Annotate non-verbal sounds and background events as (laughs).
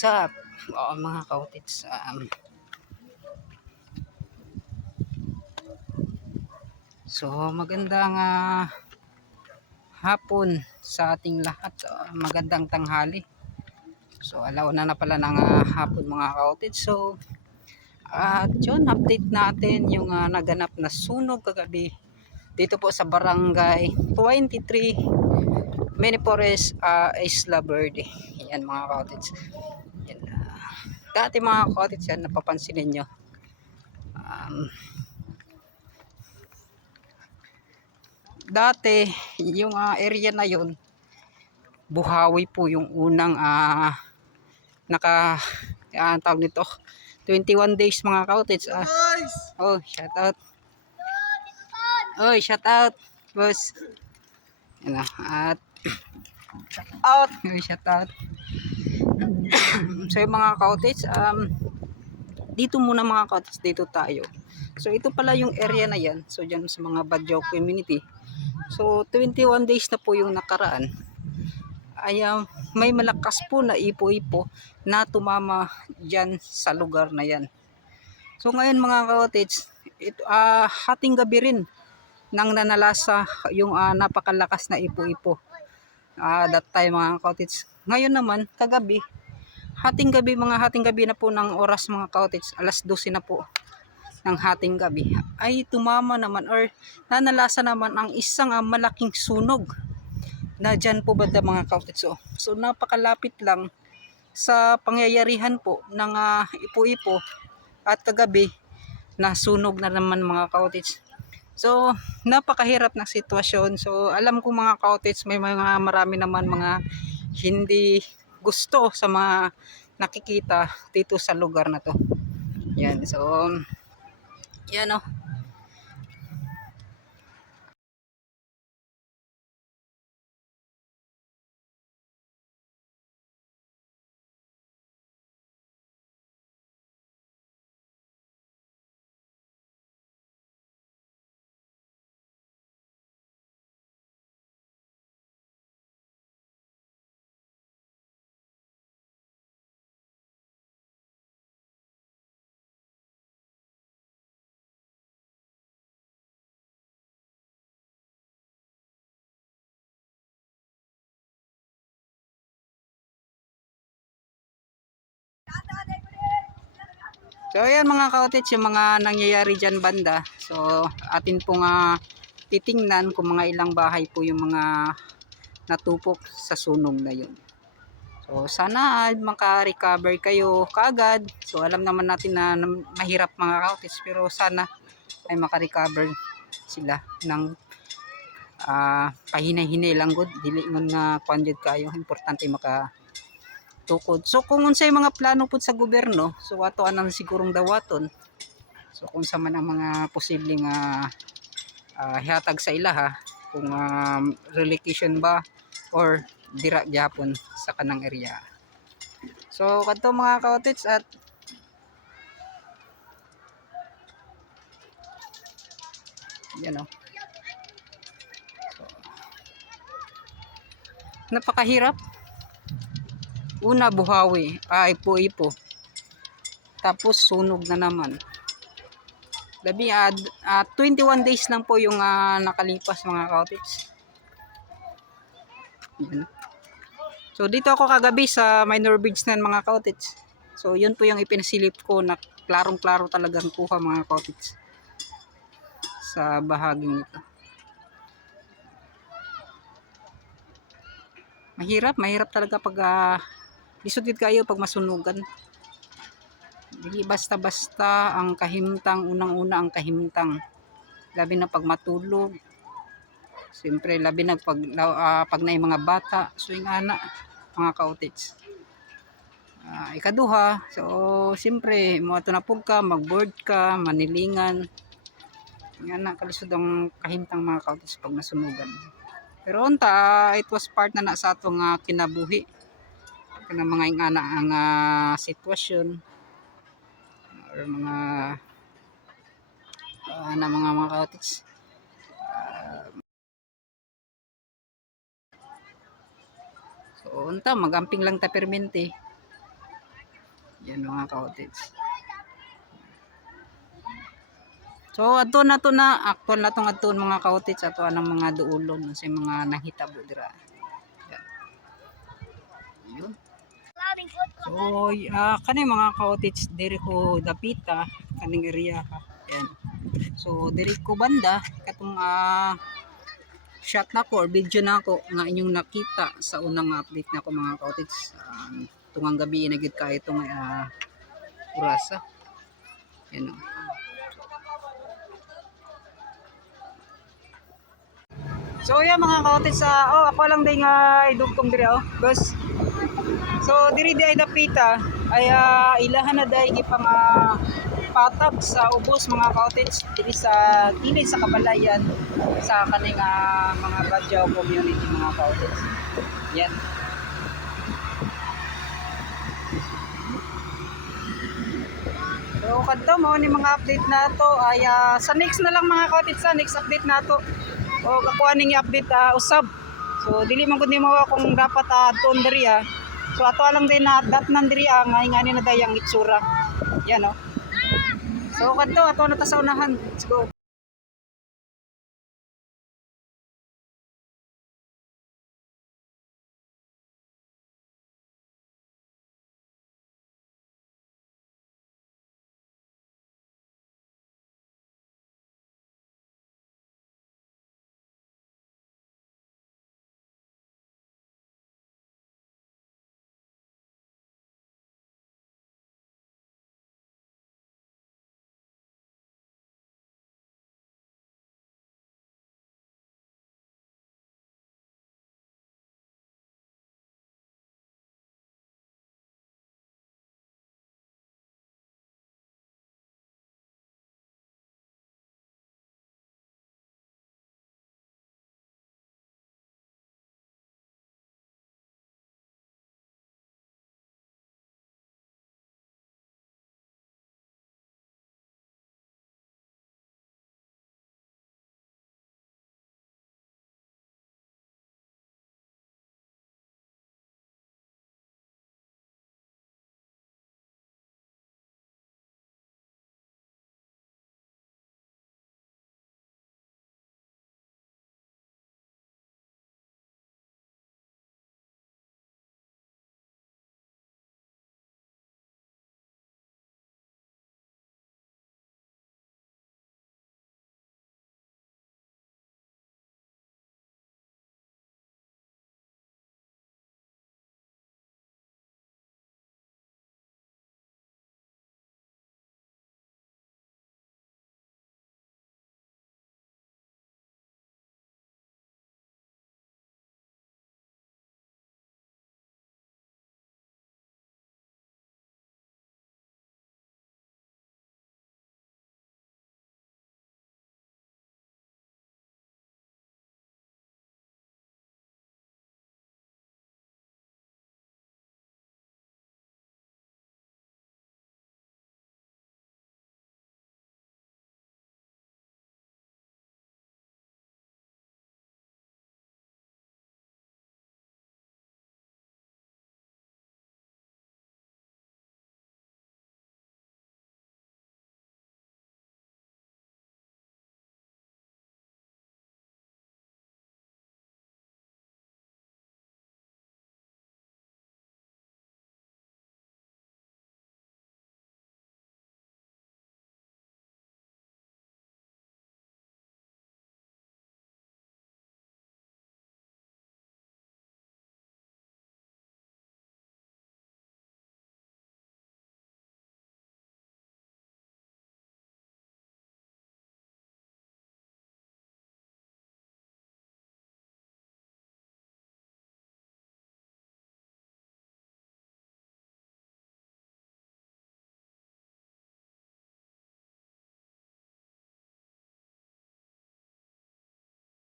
What's up? Oo, mga kautits. Um, so, magandang ah, hapon sa ating lahat. Ah, magandang tanghali. So, alauna na pala ng ah, hapon mga kautits. So, at yun, update natin yung ah, naganap na sunog kagabi dito po sa barangay 23 Minipores uh, Isla Verde. Yan mga kautits. Dati mga kautits yan, napapansin ninyo. Um, dati, yung ah, area na yun, buhawi po yung unang ah, naka, ang tawag nito, 21 days mga kautits. Ah. Oh, shout out. Oy, shout out, boss. Na. At (laughs) shout out. Oy, shout out. So yung mga cottage, um, dito muna mga cottage, dito tayo. So ito pala yung area na yan. So dyan sa mga Badyaw community. So 21 days na po yung nakaraan. Ay um, may malakas po na ipo-ipo na tumama dyan sa lugar na yan. So ngayon mga cottage, ito, ah hating gabi rin nang nanalasa yung ah, napakalakas na ipo-ipo. Ah, that time mga cottage. Ngayon naman, kagabi, hating gabi, mga hating gabi na po ng oras mga cottage, alas 12 na po ng hating gabi, ay tumama naman or nanalasa naman ang isang ah, malaking sunog na dyan po banda mga cottage. So, so napakalapit lang sa pangyayarihan po ng ah, ipo-ipo at kagabi na sunog na naman mga cottage. So, napakahirap na sitwasyon. So, alam ko mga cottage, may mga marami naman mga hindi gusto sa mga nakikita dito sa lugar na to. Yan. So, yan o. So ayan mga cottage, yung mga nangyayari dyan banda. So atin pong uh, titingnan kung mga ilang bahay po yung mga natupok sa sunog na yun. So sana ay maka-recover kayo kaagad. So alam naman natin na mahirap mga cottage pero sana ay maka-recover sila ng uh, pahinay-hinay lang good. Dili nga kuan kayo. Importante maka tukod. So kung unsay mga plano pud sa gobyerno, so ato anang sigurong dawaton. So kung sa man ang mga posibleng uh, uh, hihatag sa ila ha, kung um, relocation ba or dira gyapon sa kanang area. So kadto mga cottage at yan o. So, napakahirap Una buhawi, ah, ipo-ipo. Tapos sunog na naman. Labi, uh, uh, 21 days lang po yung uh, nakalipas mga. Yan. So dito ako kagabi sa minor bridge na mga cottage. So yun po yung ipinasilip ko na klarong-klaro talagang kuha mga cottage sa bahaging ito. Mahirap, mahirap talaga pag uh, lisod gid kayo pag masunugan. Dili basta-basta ang kahimtang unang-una ang kahimtang. Labi na pag matulog. Siyempre labi na pag uh, pag na mga bata so yung ana mga cottage uh, ikaduha so siyempre mo ato na pug ka magboard ka manilingan. Nga na kalisod ang kahimtang mga cottage pag nasunugan pero unta it was part na na sa atong uh, kinabuhi ng mga ingana ang uh, sitwasyon or mga uh, na mga mga cottage uh, so unta magamping lang ta permente Yan mga ka-cottage. So ato na to na actual na tong ato mga ka-cottage ato anang mga duulon sa mga nahitabo dira. Yan. Yun. So ah kani mga ka-cottage diri ko dapita kaning area ha. Yan. So diri ko banda katong ah shot na ko or video na ako nga inyong nakita sa unang update na ko mga ka-cottage. Um, tungang gabi na gid kayo itong uh, urasa. Yan o. So yeah mga ka-cottage sa oh ako lang din nga idugtong diri oh. Boss. So diri di ay dapita ay ah, ilahan na dai gipang uh, patag sa ubos mga cottage diri sa kilid sa kabalayan sa kaning ah, mga Badyaw community mga cottage. Yan. So kadto mo ni mga update na to ay ah, sa next na lang mga cottage sa next update na to. O kakuha ning i-update ah, usab. So dili man gud nimo kung dapat uh, diri ah. So ato lang din na dat nandiri ah, nga ingani na dayang itsura. Yan oh. So kadto ato na ta sa unahan. Let's go.